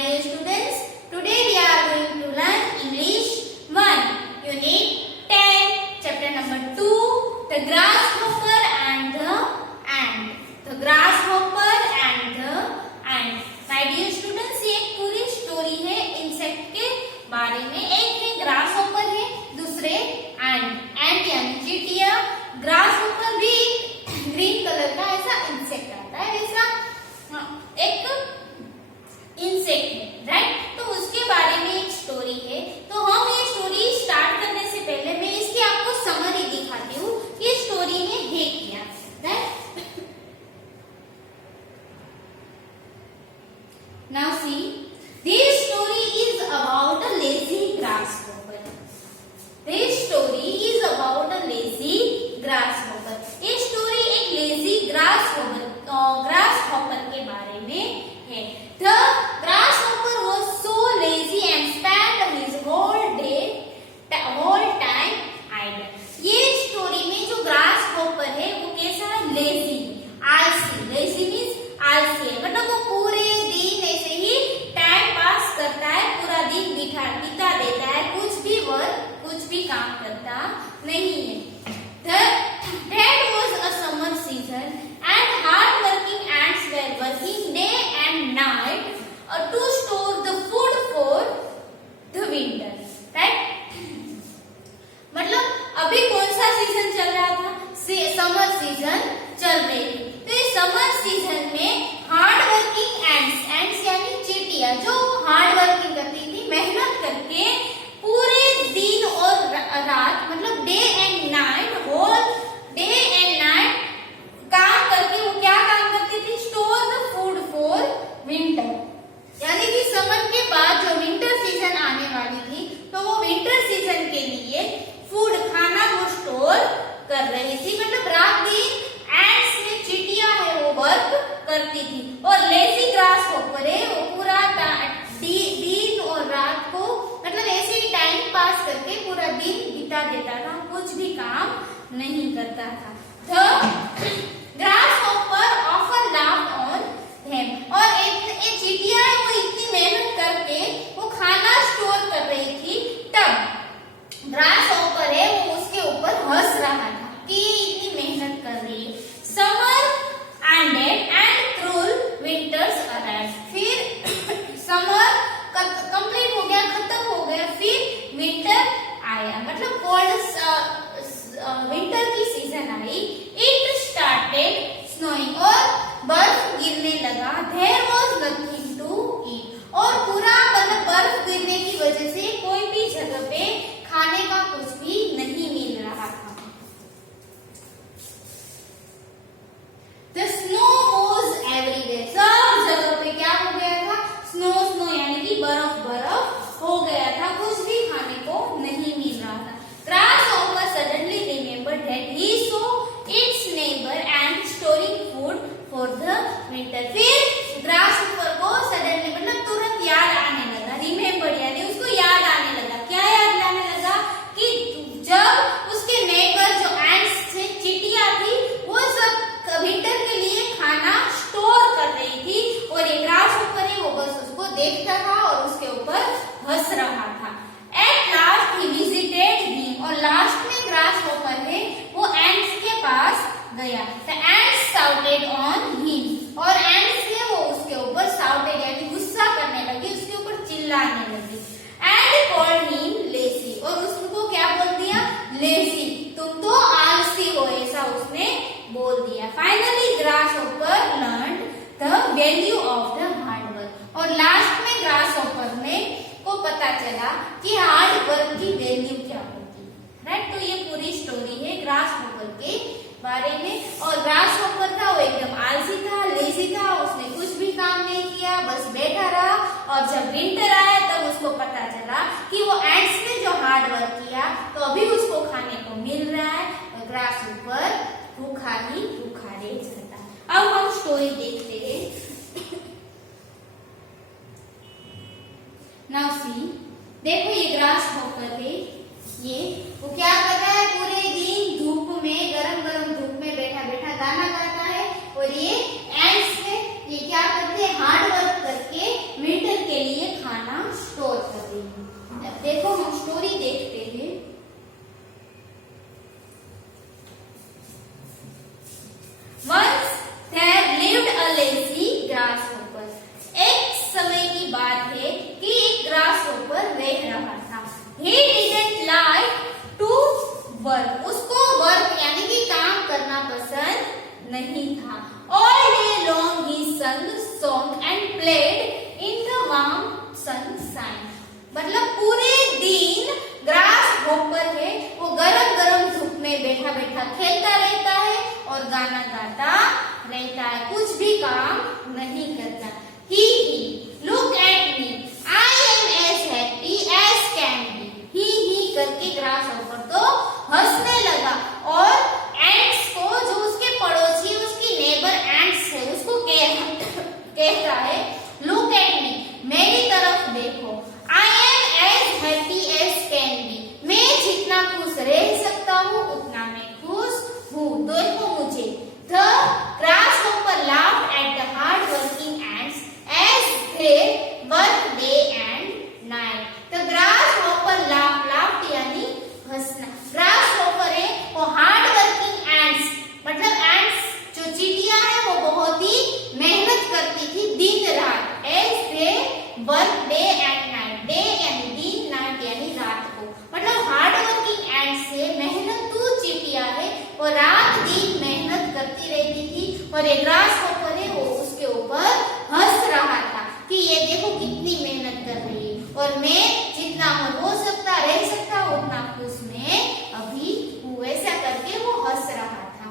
dear students, today we are going to learn English 1, Unit 10, Chapter number 2, The Grasshopper and the Ant. The Grasshopper and the Ant. My dear students, ये एक पूरी story है insect के बारे में. एक है ग्रासहॉपर है, दूसरे एंट. एंट यानी चींटियां. ग्रासहॉपर भी ग्रीन कलर का ऐसा इंसेक्ट आता है, वैसा एक इंसेक्ट है, राइट. तो उसके बारे में एक स्टोरी है. तो हम ये स्टोरी स्टार्ट करने से पहले मैं इसकी आपको समरी दिखाती हूँ कि स्टोरी में है क्या, right. Now see, this story is about a lazy grasshopper. This story is about a lazy grasshopper. ये स्टोरी एक लेजी ग्रासहॉपर के बारे में है. The grasshopper was so lazy and spent his whole time idle. ये story में जो grasshopper है वो कैसा है? लेजी, आलसी. लेजी मीन्स आलसी है, मतलब वो पूरे दिन ऐसे ही टाइम पास करता है, पूरा दिन बिता देता है, कुछ भी काम करता नहीं है. That was a summer season and hard-working ants were working day and night to store the food for the winter, right? मतलब अभी कौन सा सीजन चल रहा था? समर सीजन चल रही थी. तो इस समर सीजन में हार्ड वर्किंग एंट्स यानी चींटियां जो हार्ड वर्किंग करती थी, मेहनत करके पूरे दिन और रात, मतलब day and night, whole day and night काम करके वो क्या काम करती थी? Store the food for winter. यानी कि समर के बाद जो विंटर सीजन आने वाली थी, तो वो विंटर सीजन के लिए फूड, खाना वो स्टोर कर रही थी. मतलब रात दिन एंड्स में चींटियां है वो वर्क करती थी, और लेजी ग्रासहॉपर है वो पूरा दिन और रात को मतलब ऐसे ही टाइम पास करके पूरा दिन बिता देता था, कुछ भी काम नहीं करता था. Grasshopper often laughed on them. और एक चींटियां है वो इतनी मेहनत करके वो खाना स्टोर कर रही थी, तब ग्रासहॉपर है वो उसके ऊपर हंस रहा था कि इतनी मेहनत कर रही है. Summer ended and cruel winters arrived. फिर समर कंप्लीट हो गया, खत्म हो गया, फिर विंटर आया, मतलब कोल्ड विंटर की सीजन आई. इट स्टार्टेड स्नोइंग, और बर्फ गिरने लगा. There was nothing to eat, और पूरा मतलब बर्फ गिरने की वजह से कोई भी जगह पे खाने का कुछ भी नहीं मिल रहा था. The snow was everywhere. सब जगह पे क्या हो गया था? स्नो यानी कि बर्फ हो गया था, कुछ भी खाने को नहीं मिल रहा था. Grasshopper suddenly remembered that he saw its neighbor ant storing food for the winter. फिर ग्रासहॉपर को सडनली मतलब तुरंत याद आने लगा, रिमेम्बर यानी उसको याद आने लगा. क्या याद आने लगा? कि जब उसके नेबर जो एंट्स थे, चींटियां थी, वो सब विंटर के लिए खाना स्टोर कर रही थी, और ये ग्रासहॉपर है वो बस उसको देखता था और उसके ऊपर हंस रहा था. At last he visited him, और लास्ट में ग्रासहॉपर है वो एंट्स के पास गया. The ants shouted on him, और एंट्स है वो उसके ऊपर शाउटेड यानी गुस्सा करने लगी, उसके ऊपर चिल्लाने लगी. एंड कॉल्ड हिम लेजी, और उसको क्या बोल दिया? लेजी, तुम तो आलसी हो, ऐसा उसने बोल दिया. Finally grasshopper learned the value of the hard work, और लास्ट में ग्रासहॉपर को पता चला कि हार्ड वर्क की वैल्यू क्या होती है, राइट. तो ये पूरी स्टोरी है ग्रासहॉपर के बारे में. और ग्रासहॉपर था वो एकदम आलसी था, लेजी था, उसने कुछ भी काम नहीं किया, बस बैठा रहा. और जब विंटर आया तब उसको पता चला कि वो एंट्स ने जो हार्ड वर्क किया, तो अभी उसको खाने को मिल रहा है, और ग्रासहॉपर भूखा ही भूखा रह जाता. अब हम स्टोरी देखते हैं. नाउ सी, देखो ये ग्रासहॉपर है, ये वो क्या कर रहा है? पूरे दिन धूप में, गरम धूप में बैठा बैठा गाना गाता है. और ये एंट्स है, ये क्या करते हैं? हार्ड वर्क करके विंटर के लिए नहीं था। All day long he sung song and played in the warm sunshine. मतलब पूरे दिन ग्रास हॉपर है वो गरम गरम धूप में बैठा बैठा खेलता रहता है और गाना गाता रहता है, कुछ भी काम नहीं करता। He look at me, I am as happy as can be. ही करके ग्रास हॉपर तो हंसने लगा और एंट्स को, जो उसके पड़ोसी उसकी नेबर एंट्स है, उसको कहता है लुक एट मी, मेरी तरफ देखो, I am as happy as can be, मैं जितना खुश रह सकता हूँ उतना मैं खुश हूँ, देखो मुझे। The grass hopper laughed at the hard working ants as they worked day and night. The grasshopper laughed यानी हंसना। ग्रासहॉपर है वो हार्ड वर्किंग एंट्स, मतलब एंट्स जो चींटियां हैं वो बहुत ही मेहनत करती थी दिन रात। As they work day and night, day यानी दिन, नाइट यानी रात को, मतलब हार्ड वर्किंग एंट्स से मेहनतू चींटियां है वो रात दिन मेहनत करती रहती थी और ये ग्रासहॉपर है वो उसके ऊपर हंस रहा था कि ये देखो कितनी मेहनत कर रही है और मैं जितना हो सकता रह सकता उतना खुश मैं अभी हूँ, ऐसा करके वो हंस रहा था।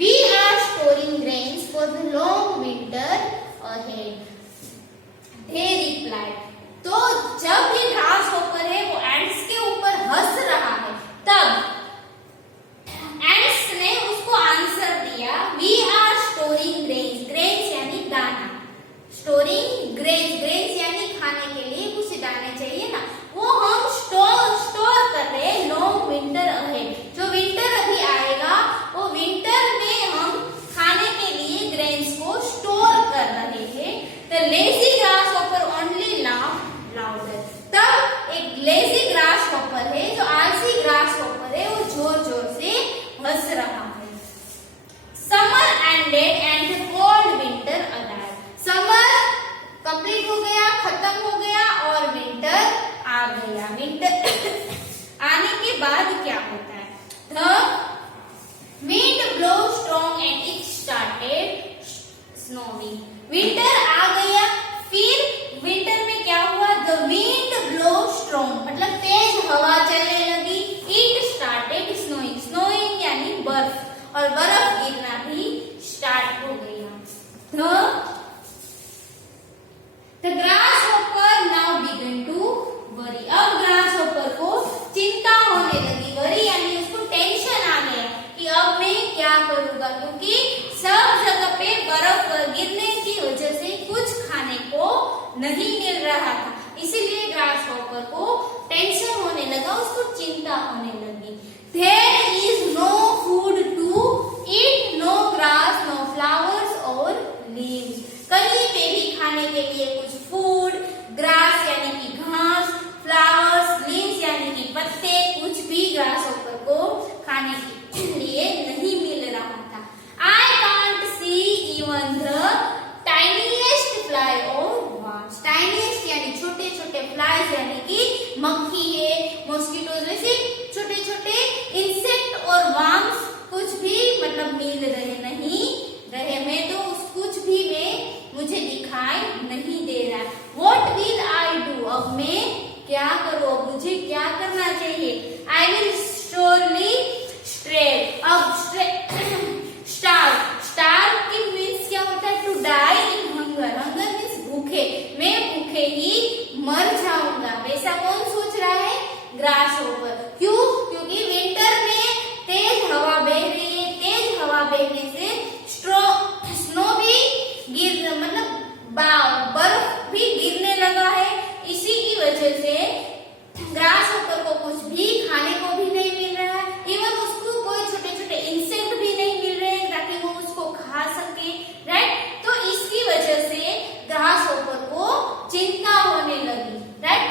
We are storing grains for the long winter ahead, they replied. तो जब ये ग्रासहॉपर है वो एंट्स के ऊपर हंस रहा है तब एंट्स ने उसको आंसर दिया, We are storing grains, grains यानी दाना, स्टोरिंग ग्रेन्स, ग्रेन्स यानी खाने के लिए कुछ दाने चाहिए ना, वो हम स्टोर कर रहे हैं लॉन्ग विंटर अहेड, जो विंटर अभी आएगा वो विंटर में हम खाने के लिए ग्रेन्स को स्टोर कर रहे हैं। The lazy grasshopper only laughed louder, तब एक लेजी ग्रासहॉपर है जो आलसी ग्रासहॉपर है वो जोर जोर से हंस रहा है। Summer ended and the cold winter arrived, summer complete हो गया, खत्म हो गया और विंटर आ गया। विंटर आने के बाद क्या होता है? The wind blow strong and it started snowing, winter आ गया, फिर विंटर में क्या हुआ? द विंड ब्लो स्ट्रॉन्ग मतलब तेज हवा चलने लगी, इट स्टार्टेड स्नोइंग, स्नोइंग यानी बर्फ, और बर्फ गिरना भी स्टार्ट हो गया। The grasshopper now began to worry, अब ग्रासहॉपर को चिंता होने लगी, वरी यानी उसको टेंशन आ गया कि अब मैं क्या करूंगा, क्योंकि सब जगह पे बर्फ गिरने की वजह से कुछ खाने को नहीं मिल रहा था, इसीलिए ग्रासहॉपर को टेंशन होने लगा, उसको चिंता होने लगी। There is no food to eat, no grass, no flowers or leaves, कहीं पे भी खाने के लिए कुछ फूड, ग्रास यानी कि घास, फ्लावर्स, लीव्स यानी कि पत्ते, कुछ भी ग्रासहॉपर को खाने के लिए नहीं मिल रहा था। I can't see even the tiniest fly or worms, tiniest यानी छोटे छोटे फ्लाइज यानी कि मक्खी है, मॉस्किटोज, वैसे छोटे छोटे इंसेक्ट और वर्म्स कुछ भी मतलब मिल रहे नहीं रहे, मैं तो कुछ भी में मुझे दिखाई नहीं दे रहा। What will I do, अब मैं क्या करूँ, अब मुझे क्या करना चाहिए? I will surely starve, अब starve मीन्स क्या होता है? To die in hunger, hunger means भूखे, मैं भूखे ही मर जाऊंगा, वैसा कौन सोच रहा है? ग्रासहॉपर। क्यों? क्योंकि विंटर में तेज हवा बह रही है, तेज हवा बहने से स्नो भी मतलब बर्फ भी गिरने लगा है, इसी की वजह से ग्रासहॉपर को कुछ भी खाने को भी नहीं मिल रहा है, इवन उसको कोई छोटे छोटे इंसेक्ट भी नहीं मिल रहे हैं ताकि वो उसको खा सके, राइट? तो इसकी वजह से ग्रासहॉपर को चिंता होने लगी, राइट?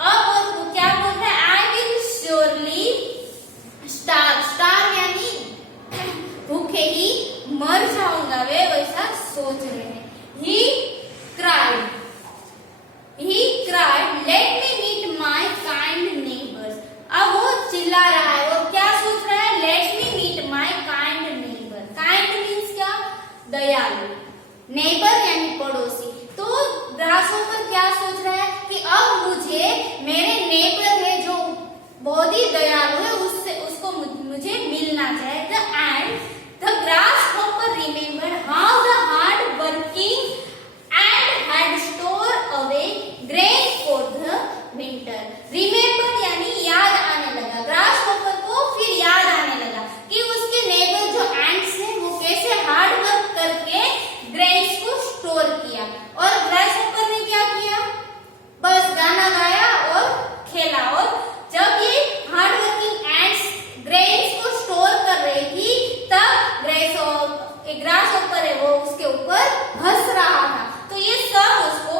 अब वो क्या बोल रहा है? आई विल श्योरली स्टार्व यानी भूखे ही मर जाऊंगा, वे वैसा सोच रहे हैं। He cried, let me meet my kind neighbors, अब वो चिल्ला रहा है, वो क्या सोच रहा है? Let me meet my kind neighbor, kind means क्या? दयालु, नेबर यानी पड़ोसी। तो ग्रासहोपर क्या सोच रहा है कि अब मुझे मेरे नेबर है जो बहुत ही दयालु है उसको मुझे मिलना चाहिए। The grasshopper remembered how the hard working and had stored away grain for the winter. Remember यानी याद आने लगा, ग्रासहोपर को फिर याद आने लगा कि उसके नेबर जो एंट्स हैं वो कैसे हार्ड वर्क करके ग्रेन्स को स्टोर किया। और ग्रासहोपर ने क्या किया, बस गाना गाया और खेला। और जब ये हार्ड वर्किंग एंट्स ग्रेन्स को स्टोर कर रही थी तब ग्रासहोपर है वो उसके ऊपर हंस रहा था। तो ये सब उसको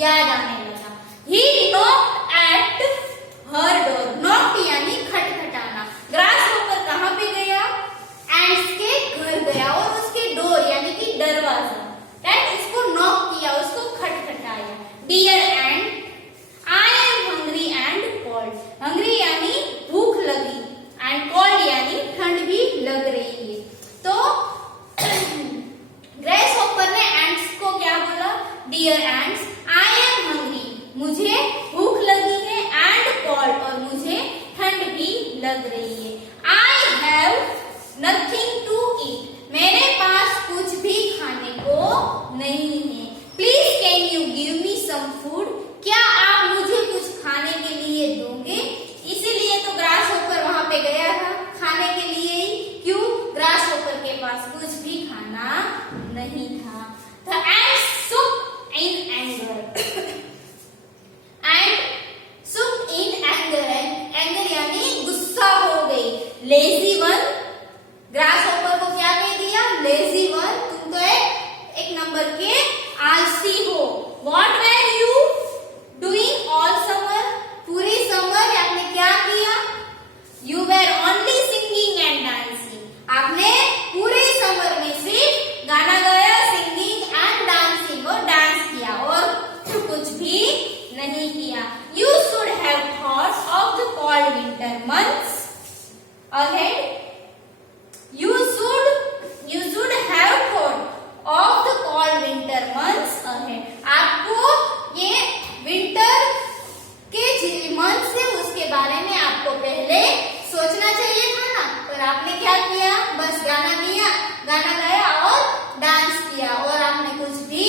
याद आने लगा। He knocked at her door. Knocked यानी खटखटाना। ग्रासहोपर कहाँ पे गया, एंट्स के घर गया और उसके डोर यानी कि दरवाजा उसको नॉक किया, उसको खटखटाया। Dear ant, I am hungry and cold. Hungry यानी भूख लगी and cold यानी ठंड भी लग रही है। तो ग्रासहोपर ने एंट्स को क्या बोला, dear ants I am hungry, मुझे भूख लगी है, एंड कोल्ड और मुझे ठंड भी लग रही है। I have nothing to eat, मेरे पास कुछ भी खाने को नहीं है। Please can you give me some food, क्या आप मुझे कुछ खाने के लिए दोगे। इसीलिए तो ग्रासहोपर वहां पे गया था खाने के लिए ही। क्यों, ग्रासहोपर के पास कुछ भी खाना नहीं था। The ants shook in anger and shook in anger and anger यानी गुस्सा हो गई। Lazy one, ग्रासहोपर को क्या कह दिया, लेजी वन, तुम तो एक नंबर के आलसी हो। What were you doing all summer, पूरी समर आपने क्या किया, You were only singing and dancing, आपने पूरे समर में सिर्फ गाना गाया, सिंगिंग एंड डांसिंग और डांस किया और कुछ भी नहीं किया। You should have thought of the cold winter months ahead. You should have thought of the cold winter months ahead. आपको ये विंटर के मंथ्स है उसके बारे में आपको पहले सोचना चाहिए था ना, पर आपने क्या किया, बस गाना गाया और डांस किया और आपने कुछ भी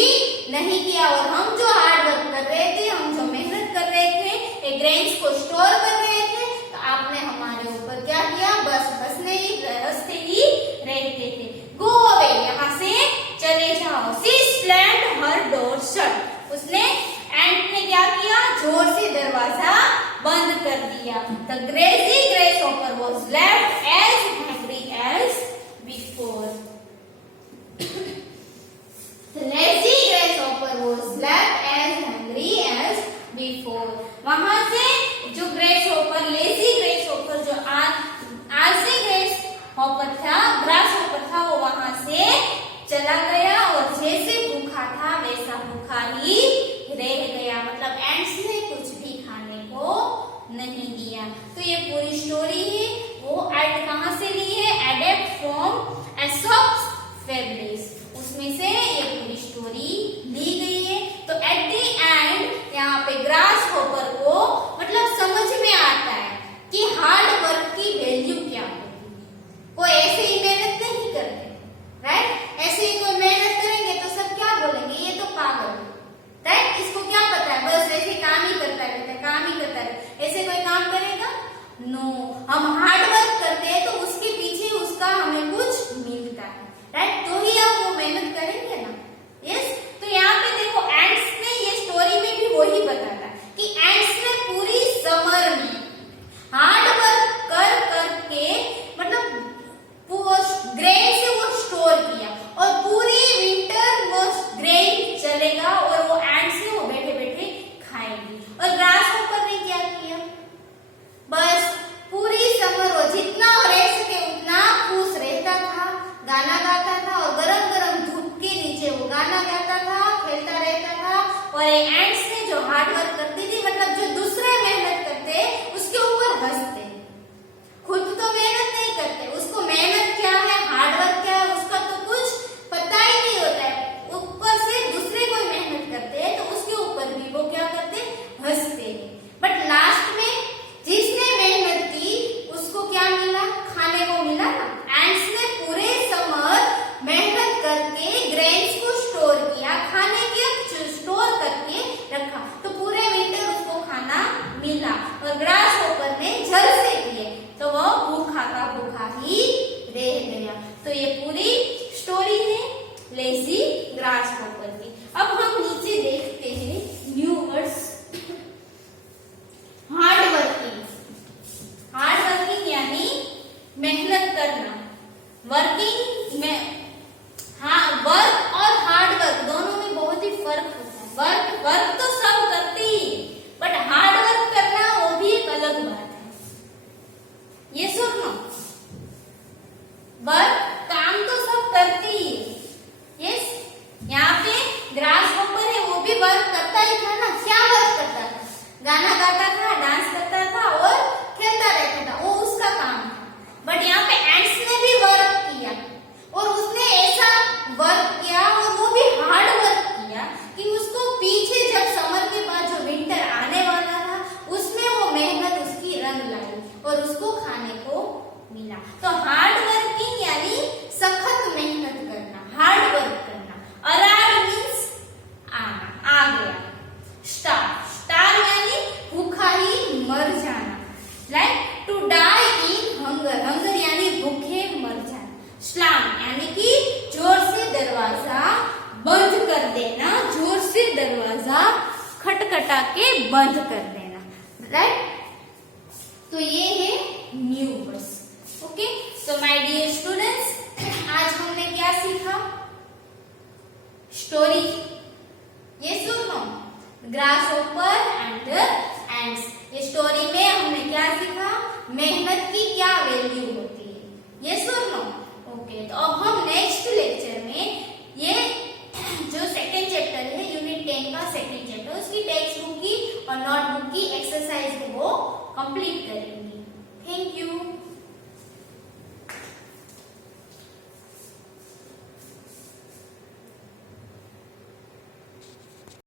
नहीं किया। और हम जो हार्ड वर्क कर रहे थे, हम जो मेहनत कर रहे थे, एक ग्रेन्स को स्टोर कर रहे थे, तो आपने हमारे ऊपर क्या किया, बस नहीं रस्ते ही रहते थे। गो अवे, यहाँ से चले जाओ। She slammed her door shut, उसने एंट ने क्या किया, जोर से दरवाजा बंद कर दिया। The crazy grasshopper was left as hungry as before. The lazy grasshopper was left as hungry as before. वहां से जो ग्रेसहॉपर, लेजी ग्रेसहॉपर, जो आलसी ग्रासहॉपर था वो वहां से चला गया और जैसे भूखा था वैसा भूखा ही रह गया। मतलब एंट्स ने कुछ भी खाने को नहीं दिया। तो ये पूरी स्टोरी है वो एड कहाँ से ली है, एडेप्ट फ्रॉम एसॉप्स फेबल्स, उसमें से ये पूरी स्टोरी ली गई है। तो एट द एंड यहाँ पे ग्रासहॉपर को मतलब समझ में आता है कि हार्ड वर्क की वैल्यू क्या होती है। कोई ऐसे ही मेहनत नहीं करते, राइट, ऐसे ही कोई मेहनत करेंगे तो सब क्या बोलेंगे, ये तो पागल है, राइट, इसको क्या पता है, बस ऐसे काम ही करता रहता है, काम ही करता है। ऐसे कोई काम करेगा, नो, हम हार्ड वर्क करते हैं तो उसके पीछे उसका हमें कुछ मिलता है, राइट, तो ही हम वो मेहनत करेंगे ना। यस, तो यहाँ पे देखो एंट्स ने ये स्टोरी में भी वही बताया कि एंट्स ने पूरी समर में हार्ड वर्क कर करके मतलब ग्रेन से वो स्टोर किया और पूरी विंटर वो ग्रेन चलेगा और वो एंट्स से वो बैठे बैठे खाएंगी। और ग्रासहॉपर ने क्या किया, बस पूरी समर वो जितना रह सके उतना खुश रहता था, गाना गाता था और गरम गरम धूप के नीचे वो गाना गाता था, खेलता रहता था। और एंट्स ने जो हार्ड वर्क करती थी, मतलब जो दूसरे मेहनत करते उसके ऊपर हंसते, खुद तो मेहनत नहीं करते, उसको मेहनत क्या है, हार्ड वर्क क्या है, उसका तो कुछ पता ही नहीं बंद कर देना, राइट। तो ये है new words. Okay, so my dear students, आज हमने क्या सीखा? स्टोरी, ये सुनो, ग्रासहोपर एंड द एंट्स। ये स्टोरी में हमने क्या सीखा? मेहनत की क्या वैल्यू होती है, ये सुनो। ओके, तो अब हम नेक्स्ट लेक्चर में ये जो सेकंड चैप्टर है यूनिट 10 का सेकंड चैप्टर, उसकी टेक्स्ट बुक की और नोटबुक की एक्सरसाइज को वो कंप्लीट करेंगे। Thank you.